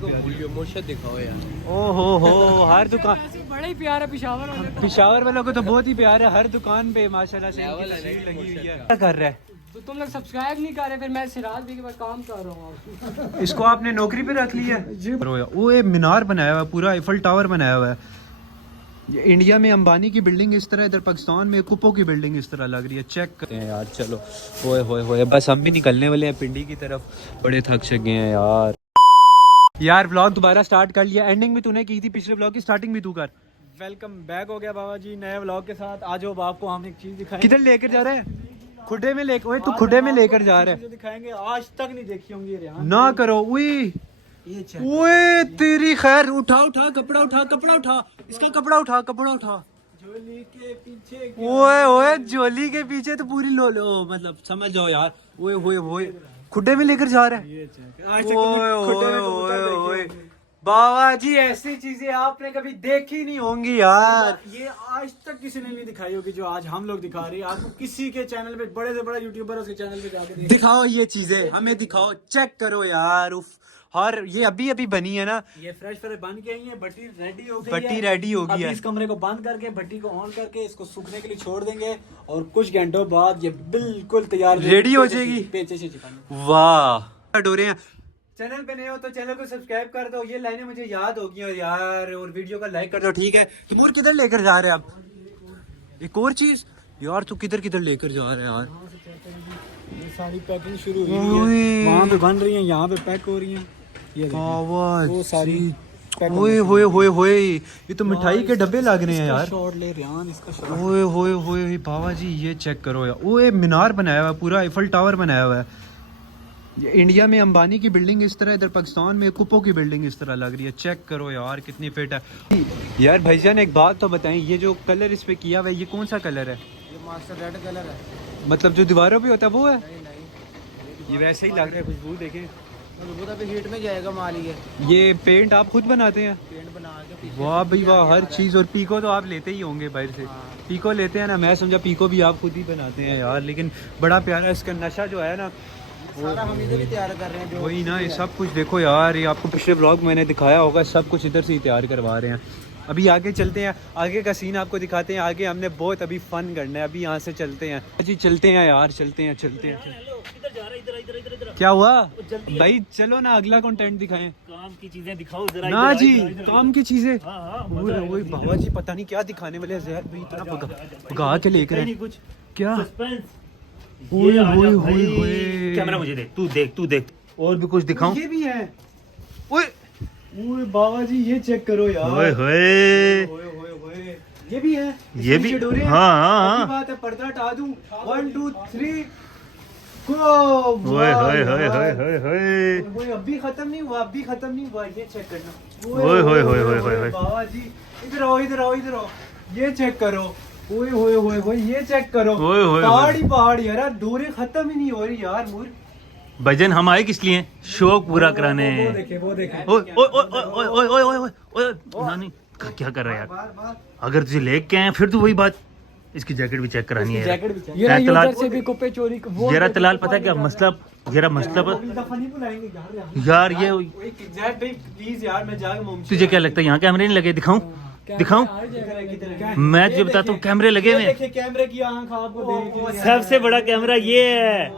मुर्शद दिखाओ यार। ओहो हर दुकान बड़ा ही प्यार है पिशावर वाले को। पिशावर वालों को तो बहुत ही प्यार है, हर दुकान पे माशाल्लाह से इनकी तस्वीर लगी हुई है। क्या कर रहा है? तो तुम लोग सब्सक्राइब नहीं कर रहे, फिर मैं सिराज भी के पास काम कर रहा हूँ। इसको आपने नौकरी पे रख लिया जी? वो ये मीनार बनाया हुआ है, पूरा आईफल टावर बनाया हुआ है। ये इंडिया में अंबानी की बिल्डिंग इस तरह, इधर पाकिस्तान में कुप्पो की बिल्डिंग इस तरह लग रही है। चेक करते हैं यार, चलो होए होए होए, बस हम भी निकलने वाले हैं पिंडी की तरफ, बड़े थक से गए हैं यार। यार व्लॉग दोबारा स्टार्ट कर लिया, एंडिंग भी तूने की थी, पिछले व्लॉग की स्टार्टिंग भी तू कर। वेलकम बैक हो गया बाबा जी नए व्लॉग के साथ। आज अब आपको हम एक चीज दिखाएंगे। किधर लेकर जा रहे हैं? खुडे में लेकर, ओए तू खुडे में लेकर जा रहा है? दिखाएंगे, आज तक नहीं देखी होंगी रेहान। ना करो उई, ओए तेरी खैर, उठा उठा कपड़ा उठा, कपड़ा उठा, इसका कपड़ा उठा, कपड़ा उठा। झोली के पीछे ओए ओए जोली के पीछे तो पूरी लो लो, मतलब समझ जाओ यार। ओए ओए ओए खुडे में लेकर जा रहा है। आज तक ओए ओए ओए ओए बाबा जी, ऐसी चीजें आपने कभी देखी नहीं होंगी यार। ये आज तक किसी ने नहीं दिखाई होगी जो आज हम लोग दिखा रहे हैं आपको। किसी के चैनल पे, बड़े से बड़ा यूट्यूबर उसके चैनल पे जाके दिखाओ ये चीजें, हमें दिखाओ, चेक करो यार। उफ, और ये अभी अभी बनी है ना, ये फ्रेश बन के आई है, भट्टी रेडी हो गई भट्टी है। रेडी हो गई अभी है। इस कमरे को बंद करके भट्टी को ऑन करके इसको सूखने के लिए छोड़ देंगे और कुछ घंटों बाद ये बिल्कुल तैयार रेडी हो जाएगी। पेचे से चिपकाने। वाह डोरे हैं। चैनल पे नए हो तो चैनल को सब्सक्राइब कर दो, ये लाइनें मुझे याद होगी और यार, और वीडियो का लाइक कर दो, ठीक है। तिमूर किधर लेकर जा रहे हैं अब? एक और चीज यार, तू किधर किधर लेकर जा रहे हैं यार? ये सारी पैकिंग शुरू हुई है, वहाँ पे बन रही है, यहाँ पे पैक हो रही है। ये वो सारी ओए होए होए होए, ये तो मिठाई के डब्बे लग रहे हैं यार। शॉट ले रेहान इसका शॉट। ओए होए होए बाबा जी, ये चेक करो यार, ओए मीनार बनाया हुआ है, पूरा आईफल टावर बनाया हुआ है। ये इंडिया में अंबानी की बिल्डिंग इस तरह, इधर पाकिस्तान में कुप्पो की बिल्डिंग इस तरह लग रही है। चेक करो यार कितनी फिट है यार। भाईजान एक बात तो बताएं, ये जो कलर इस पे किया हुआ है, ये कौन सा कलर है? ये मास्टर रेड कलर है। मतलब जो दीवारों पे होता है वो है? नहीं ये वैसे ही लग रहा है, खुशबू देखें। वो तो हीट में जाएगा माल ही है। ये पेंट आप खुद बनाते हैं? पेंट बना के पीछे वाह भाई वाह, हर चीज़। और पीको तो आप लेते ही होंगे बाहर से? पीको लेते हैं ना, मैं समझा पीको भी आप खुद ही बनाते हैं यार। लेकिन बड़ा प्यारा इसका नशा जो है ना, सारा हम इधर ही तैयार कर रहे हैं। जो वही ना, ये सब कुछ देखो यार, ये आपको पिछले ब्लॉग मैंने दिखाया होगा, सब कुछ इधर से ही तैयार करवा रहे हैं। अभी आगे चलते हैं, आगे का सीन आपको दिखाते हैं। आगे हमने बहुत अभी फन करना है, अभी यहाँ से चलते हैं जी, चलते हैं यार, चलते हैं चलते हैं। क्या हुआ भाई? चलो ना अगला कंटेंट दिखाएं, काम की चीजें दिखाओ जरा ना जी, काम की चीजें। वही बाबा जी पता नहीं क्या दिखाने वाले हैं, जहर भाई इतना भगा के लेकर आए। कुछ क्या? ये ओए ओए ओए, कैमरा मुझे दे, तू देख और भी कुछ दिखाऊं। ये भी है। ओए ओए बाबा जी, ये चेक करो यार। ओए होए, ओए ओए ओए, ये भी है। ये भी, डोरे हैं। हाँ अच्छी बात है, पर्दा हटा दूं। 1 2 3 गो। ओए होए होए होए होए होए, ओए अभी खत्म नहीं हुआ, अभी खत्म नहीं हुआ, ये चेक करना। ओए होए होए होए होए, बाबा जी इधर आओ, इधर आओ, इधर आओ, ये चेक करो। ओए होए होए होए, ये चेक करो। ओए होए, पहाड़ ही पहाड़ यार, डोरे खत्म ही नहीं हो रही यार। मूर भजन हम आए किस लिए? शौक पूरा कराने। वो देखे, वो देखे। ओए ओए ओए ओए ओए ओए ओए ओए ओए, नानी क्या कर रहा है यार? बार बार अगर तुझे लेके आए फिर तो वही बात, इसकी जैकेट भी चेक करानी है। जैकेट भी चाहिए। ये ना तलाल- यूजर से भी कुप्पे चोरी वो जरा तलाल पता है क्या मसला? जरा मसला दफा नहीं बुलाएंगे यार। यार, ये एग्जैक्ट भाई प्लीज यार, मैं जाके मोमची। तुझे क्या लगता है यहाँ कैमरे नहीं लगे? दिखाऊं? दिखाऊं? मैं तुझे बताता हूँ, कैमरे लगे हुए हैं। देखिए कैमरे की आंख आपको देख। सबसे बड़ा कैमरा ये है।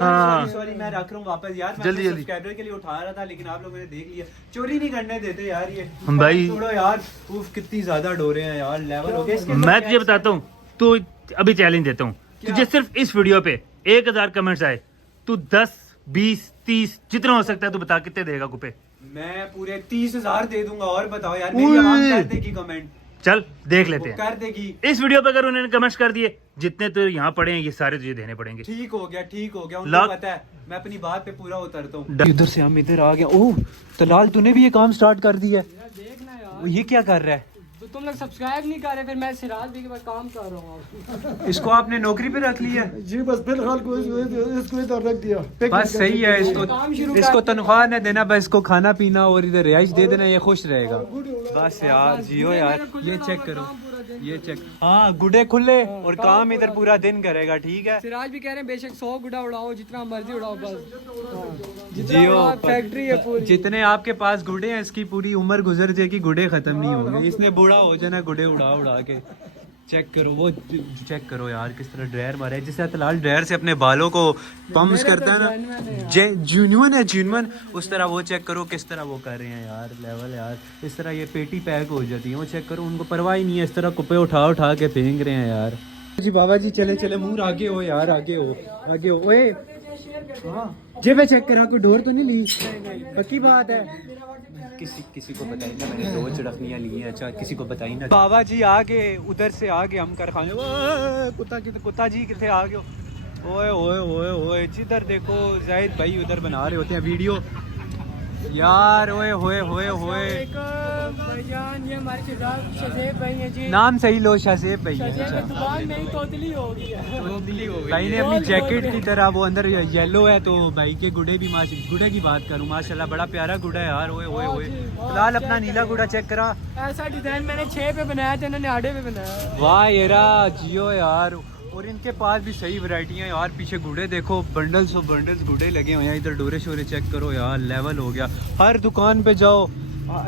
हाँ। सॉरी मैं रख रहा हूँ वापस यार। मैं जल्दी, अपने जल्दी। सब्सक्राइबर के लिए उठा रहा था, लेकिन आप लोगों ने देख लिया। चोरी नहीं करने देते यार ये हम भाई, छोड़ो यार। उफ कितनी ज्यादा डोरे हैं यार, लेवल हो गया इसके। मैं तुझे बताता हूँ, तू अभी चैलेंज देता हूँ तुझे, सिर्फ इस वीडियो पे 1000 कमेंट्स आए, तू 10 20 30 जितना हो सकता है तू बता कितने देगा कुपे? मैं पूरे 30,000 दे दूंगा। और बताओ यार, मेरी आवाम कर देगी कमेंट, चल देख लेते वो हैं। कर देगी। इस वीडियो पे अगर उन्होंने कमेंट्स कर दिए, जितने तो यहाँ पड़े हैं ये सारे तुझे देने पड़ेंगे। ठीक हो गया, ठीक हो गया, उनको लाख- पता है मैं अपनी बात पे पूरा उतरता हूँ। इधर से हम इधर आ गए। ओह तलाल, तूने भी ये काम स्टार्ट कर दिया है? देखना यार, ये क्या कर रहा है? तो तुम लोग सब्सक्राइब नहीं कर रहे, फिर मैं सिराज भी के पास काम कर रहा हूँ। इसको आपने नौकरी पे रख लिया? जी बस फिलहाल को इसको इधर रख दिया। बस सही है, काम शुरू इसको तनख्वाह न देना, बस इसको खाना पीना और इधर रिहाइश दे देना, ये खुश रहेगा। बस यार जियो यार। ये चेक करो, ये चेक, हाँ गुडे खुले और काम इधर पूरा दिन करेगा, ठीक है। सिराज भी कह रहे हैं बेशक 100 गुड़ा उड़ाओ, जितना मर्जी उड़ाओ, बस जियो फैक्ट्री है पूरी। जितने आपके पास गुडे हैं इसकी पूरी उम्र गुजर जाएगी, गुडे खत्म नहीं होंगे, इसने बूढ़ा हो जाना गुडे उड़ा उड़ा के। चेक करो वो, चेक करो यार किस तरह ड्रायर मारा है, जिससे तलाल ड्रायर से अपने बालों को पंप्स करता है ना, जेन्युइन है जेन्युइन, उस तरह वो चेक करो किस तरह वो कर रहे हैं यार, लेवल यार। इस तरह ये पेटी पैक हो जाती है, वो चेक करो, उनको परवाह ही नहीं है, इस तरह कुप्पे उठा उठा के फेंक रहे हैं यार। जी बाबा जी चले चले, मुंह आगे हो यार, आगे हो आगे हो। ओए हाँ जे मैं चेक करा, कोई डोर तो नहीं ली, पक्की बात है। किसी को बताई ना, मैंने 2 चड़कनियाँ ली हैं, अच्छा किसी को बताई ना। बाबा जी आगे, उधर से आगे हम कारखाने, कुत्ता जी कितने आ गए। ओए ओए ओए ओए, जिधर देखो जाहिद भाई उधर बना रहे होते हैं वीडियो यार। ओए होए होए होए, भाईजान ये हमारे शहज़ेब भाई हैं जी। नाम सही लो, शाहज़ेब भाई शहज़ेब है। की दुकान में ही तोतली हो गई है। भाई ने अपनी जैकेट की तरह, वो अंदर येलो है तो भाई के गुडे भी, गुडे की बात करूं माशाल्लाह बड़ा प्यारा गुडा है यार। ओए ओए ओए, फिलहाल अपना नीला गुडा चेक करा। ऐसा डिजाइन मैंने 6 पे बनाया था, इन्होंने 8 पे बनाया। वाह येरा जियो यार। और इनके पास भी सही वैरायटियाँ यार, पीछे गुडे देखो, बंडल्स और बंडल्स गुडे लगे हुए हैं, इधर डोरे शोरे चेक करो यार, लेवल हो गया। हर दुकान पे जाओ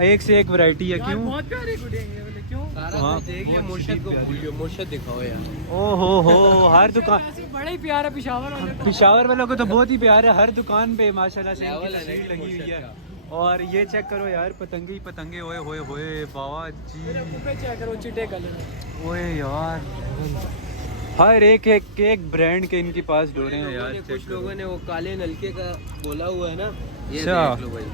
एक से एक वैरायटी है। क्यों बहुत प्यारे गुडे हैं ये वाले, क्यों? हाँ, देख लिया, मुर्शद को भूलियो, मुर्शद दिखाओ यार। ओ हो हर दुकान, ऐसे बड़ा ही प्यारा पेशावर वाले को। पिशावर वालों को तो बहुत ही प्यार है, हर दुकान पे माशाल्लाह से इनकी तस्वीर लगी हुई है। और ये चेक करो यार, पतंगे ही पतंगे, ओए होए होए बाबा जी, कुप्पे चेक करो चिट्टे कलर में। ओए यार हर एक ब्रांड के इनके पास डोरे हैं यार। कुछ लोगों ने वो काले नलके का बोला हुआ है ना, ये अच्छा। देख लो भाई,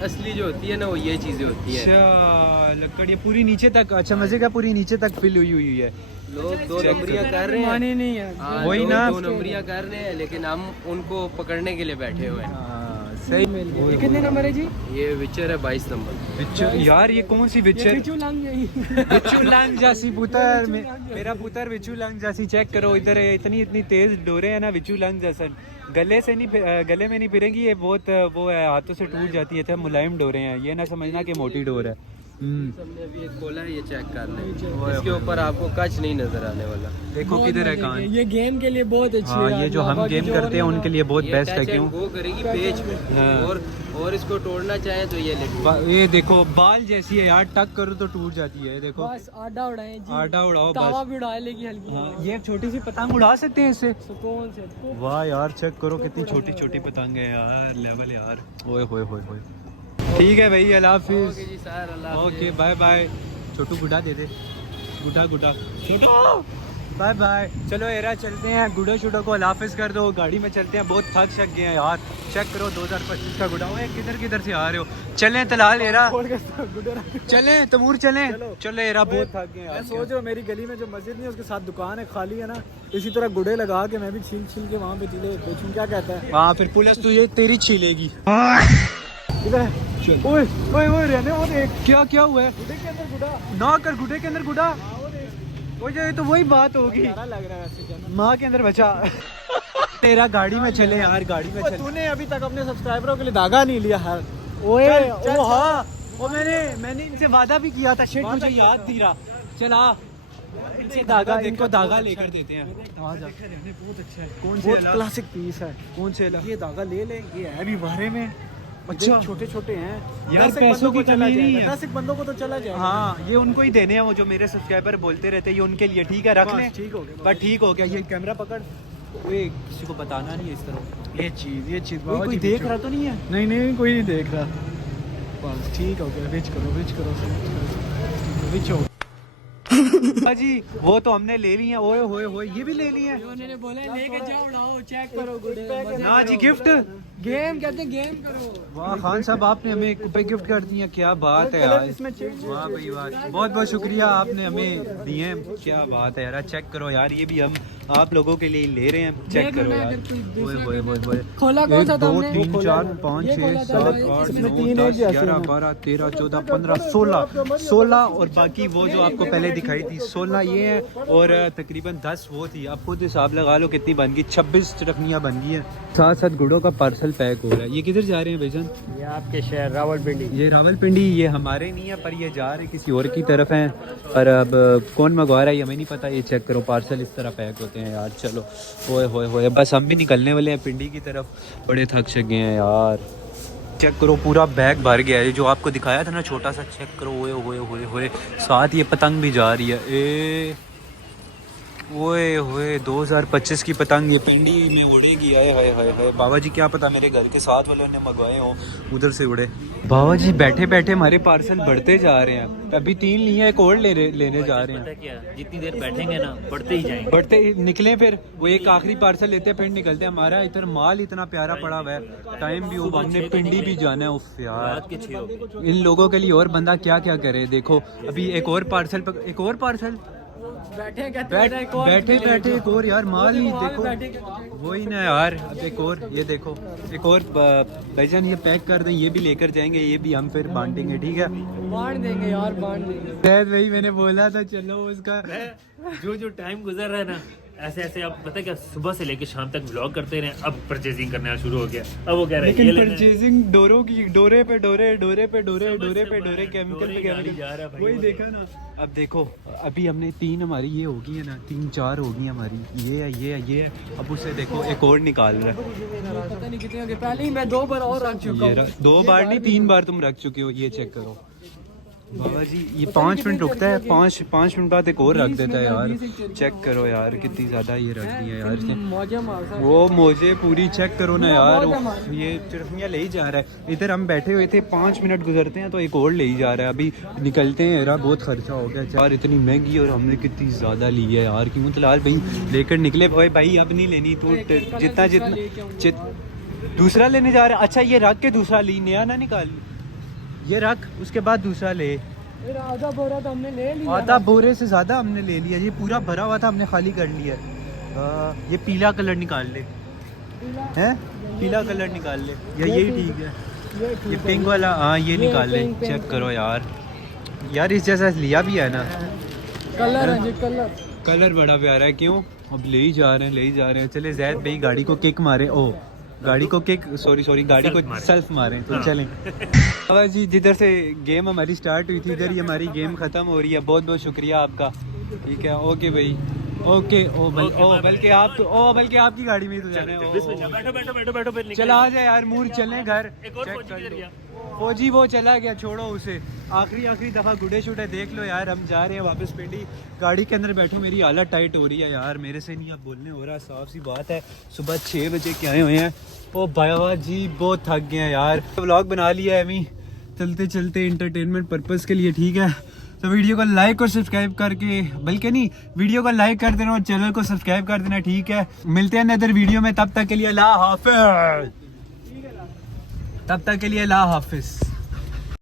असली जो होती है ना वो ये चीजें होती है। अच्छा लकड़ ये पूरी नीचे तक, अच्छा मजे का पूरी नीचे तक फिल हुई है। लोग 2 नंबरियां कर रहे हैं, मानी नहीं है। हाँ, वही लोग ना। 2 नंबरियां कर रहे हैं, लेकिन हम उनको पकड़ने के लिए बैठे हुए हैं। हाँ, सही। ये कितने नंबर है जी? ये विचर है 22 नंबर। विचर यार, ये कौन सी विचर? बिचू लंग यही। विचू लंग जैसी पुतर, मेरा पुतर विचू लंग जैसी। चेक करो इधर इतनी तेज डोरे है ना, विचू लंग जैसा। गले में नहीं फिरेंगी ये, बहुत वो है, हाथों से टूट जाती है। मुलायम डोरे हैं, ये ना समझना कि मोटी डोर है। हमने अभी एक खोला है, ये चेक करना है, इसके ऊपर आपको कच नहीं नजर आने वाला। देखो किधर है कान। ये गेम के लिए बहुत अच्छी हाँ, है। ये जो हम गेम करते हैं उनके लिए बहुत बेस्ट है। क्यों? वो करेगी पेज में, हाँ। और इसको तोड़ना चाहे तो ये ले। ये देखो बाल जैसी है यार, टक करो तो टूट जाती है। देखो बस आडा उड़ाए जी, आटा उड़ाओ तावा बस। भी उड़ा लेगी हल्की। हाँ, ये छोटी सी पतंग उड़ा सकते हैं इससे। सुकून से। वाह यार चेक करो कितनी छोटी छोटी पतंग है यार, लेवल यार। ओए होए होए होए। ठीक है भाई, अल्लाह हाफिज। ओके जी सर, अल्लाह हाफिज। Okay bye bye. Chhotu Gudda दे दे, गुड्डा छोटू बाय बाय। चलो एरा चलते हैं, गुड्डो शुडो को अल्लाह हाफिज कर दो, गाड़ी में चलते हैं, बहुत थक शक गए हैं यार। चेक करो 2025 का गुड्डा। ओए किधर से आ रहे हो? चलें तलाल एरा, चलें तमूर चलें, चलो एरा बहुत थक गए मैं यार। सोच रहा हूँ मेरी गली में जो मस्जिद नहीं है उसके साथ दुकान है, खाली है ना, इसी तरह गुडे लगा के मैं भी छील के वहाँ पे दिले बेचूं, क्या कहता है? हाँ फिर पुलिस तुझे तेरी छीलेगी। इधर ओए ओए ओए रहने वो देख, क्या हुआ है? गुडे के अंदर गुडा। ना कर गुड्डे के अंदर गुड्डा, वो जो तो वही बात होगी। प्यारा लग रहा है वैसे क्या? माँ के अंदर बचा। तेरा गाड़ी में चले यार, गाड़ी में चले। तूने अभी तक अपने सब्सक्राइबरों के लिए धागा नहीं लिया है। ओए चल, ओ हाँ, वो मैंने इनसे वादा भी किया था। शिट मुझे याद नहीं रहा। चला इनसे धागा, इनको धागा लेकर देते हैं। बहुत अच्छा है, कौन से बहुत वाला? क्लासिक पीस है। कौन से ला? ये धागा ले ले, ये है भी बारे में। अच्छा। छोटे छोटे हैं यार, 10 पैसों बंदों को की चला कमी नहीं जाएगा, है। 10 बंदों को तो चला जाएगा। हाँ ये उनको ही देने हैं, वो जो मेरे सब्सक्राइबर बोलते रहते हैं, ये उनके लिए। ठीक है रख बस, ले। ठीक हो गया, पर ठीक हो गया। ये कैमरा पकड़, ओए किसी को बताना नहीं है इस तरह। ये चीज कोई देख रहा तो नहीं है? नहीं कोई नहीं देख रहा। बस ठीक हो गया, विच करो विच हो। जी वो तो हमने ले ली है। ओए होए होए, ये भी ले ली है। उन्होंने बोला लेके जाओ उड़ाओ, चेक करो गुडे। ना जी गिफ्ट। गेम कहते हैं, गेम करो। वाह खान साहब, आपने हमें कुप्पे गिफ्ट कर दी हैं, क्या बात है यार। इसमें चेंज वाह भाई वाह, बहुत बहुत शुक्रिया, आपने हमें दिए हैं, क्या बात है यार। चेक करो यार, ये भी हम आप लोगों के लिए ले रहे हैं, चेक देख करो लेना यार। अगर कोई दूसरा ओए ओए ओए ओए। खोला कौन 1 सा था 2 हमने? 3 4 5 ये 6 खोला था 7 भाई, 8 इसमें 9 तीन 10 एक जैसे 11 हैं। 12 13 14 15 16 और बाकी वो जो आपको पहले दिखाई थी 16 ये है और तकरीबन 10 वो थी। आप खुद हिसाब लगा लो कितनी बन गई, 26 चटनियाँ बन गई हैं। साथ साथ गुड़ों का पार्सल पैक हो रहा है। ये किधर जा रहे हैं भाईजान? ये आपके शहर रावलपिंडी। ये रावलपिंडी, ये हमारे नहीं है पर ये जा रहे किसी और की तरफ हैं। पर अब कौन मंगवा रहा है ये हमें नहीं पता। ये चेक करो पार्सल इस तरह पैक होते हैं यार। चलो होए होए होए, बस हम भी निकलने वाले हैं पिंडी की तरफ। बड़े थक सक गए हैं यार। चेक करो पूरा बैग भर गया है। जो आपको दिखाया था ना छोटा सा, चेक करो होए होए होए होए। साथ ये पतंग भी जा रही है। ए ओए होए 2025 की पतंग ये पिंडी में उड़ेगी। आए हाय हाय हाय। बाबा जी क्या पता मेरे घर के साथ वालों ने मंगवाए हो उधर से उड़े। बाबा जी बैठे बैठे हमारे पार्सल बढ़ते जा रहे हैं। अभी 3 लिए, एक और लेने जा रहे हैं। क्या जितनी देर बैठेंगे ना बढ़ते ही जाएंगे। बढ़ते निकले फिर वो एक आखिरी पार्सल लेते हैं फिर निकलते हैं। हमारा इधर माल इतना प्यारा पड़ा हुआ है, टाइम भी होगा, हमने पिंडी भी जाना है। उफ यार इन लोगों के लिए और बंदा क्या क्या करे। देखो अभी एक और पार्सल बैठे बैठे बैठे एक और यार माल ही देखो वही ना यार। अब एक और ये देखो एक और भाईजान ये पैक कर दें, ये भी लेकर जाएंगे, ये भी हम फिर बांटेंगे ठीक है। बांट देंगे यार, बांट देंगे। शायद वही मैंने बोला था चलो उसका जो टाइम गुजर रहा है ना ऐसे ऐसे आप पता है क्या सुबह से लेके शाम तक व्लॉग करते रहे। अब परचेजिंग करना शुरू हो गया। अब वो कह रहे हैं लेकिन ये लेना है। परचेजिंग डोरों की डोरे पे डोरे केमिकल पे गाड़ी जा रहा है भाई, वही वो देखा ना। अब देखो अभी हमने 3 हमारी ये होगी है ना, 3 4 होगी हमारी। ये है। अब उसे देखो एक और निकाल रहा है। पता नहीं कितने हो गए, पहले ही मैं 2 बार और रख चुका हूँ। 2 बार नहीं 3 बार तुम रख चुके हो। ये चेक करो बाबा जी, ये 5 मिनट रुकता है, 5 मिनट बाद एक और रख देता है यार। चेक करो यार कितनी ज्यादा ये रख दी है यार इसने। मौजे मार सकते। वो मोजे पूरी चेक करो ना यार। ये चटनियाँ ले ही जा रहा है। इधर हम बैठे हुए थे, 5 मिनट गुजरते हैं तो एक और ले ही जा रहा है। अभी निकलते हैं यार, बहुत खर्चा हो गया यार, इतनी महंगी और हमने कितनी ज़्यादा ली है यार। क्यों तलाल भाई लेकर निकले। ओए भाई अब नहीं लेनी तू, जितना दूसरा लेने जा रहा है। अच्छा ये रख के दूसरा ली, नया ना निकाल, ये रख उसके बाद दूसरा ले। फिर आधा बोरा तो हमने ले लिया। आधा बोरे से ज़्यादा हमने ले लिया। ये पूरा भरा हुआ था, हमने खाली कर लिया। ये पीला कलर निकाल ले, हैं पीला कलर निकाल ले या यही ठीक है। ये पिंक वाला हाँ ये निकाल ले। चेक करो यार, यार इस जैसा लिया भी है ना। कलर है जी, कलर बड़ा प्यारा है। क्यों अब ले ही जा रहे हैं। चले जैद भाई गाड़ी को किक मारे। ओ गाड़ी को किक सॉरी गाड़ी को सेल्फ मारे तो चलें। बाबा जी जिधर से गेम हमारी स्टार्ट हुई थी इधर ही हमारी गेम खत्म हो रही है। बहुत बहुत शुक्रिया आपका। ठीक है ओके भाई ओके। बल्कि आपकी गाड़ी में ही तो जाना है। बैठो चला आ जाए यार मूर, चले घर। फौजी वो चला गया, छोड़ो उसे। आखिरी दफ़ा गुडे शुडे देख लो यार। हम जा रहे हैं वापस पिंडी। गाड़ी के अंदर बैठो, मेरी हालत टाइट हो रही है यार, मेरे से नहीं अब बोलने हो रहा। साफ सी बात है सुबह 6 बजे के आए हुए हैं। ओ बाबा जी बहुत थक गए हैं यार। व्लॉग बना लिया है अभी चलते चलते इंटरटेनमेंट पर्पज़ के लिए। ठीक है तो वीडियो को लाइक और सब्सक्राइब करके, बल्कि नहीं वीडियो को लाइक कर देना और चैनल को सब्सक्राइब कर देना। ठीक है मिलते हैं अदर वीडियो में, तब तक के लिए अल्लाह हाफिज़।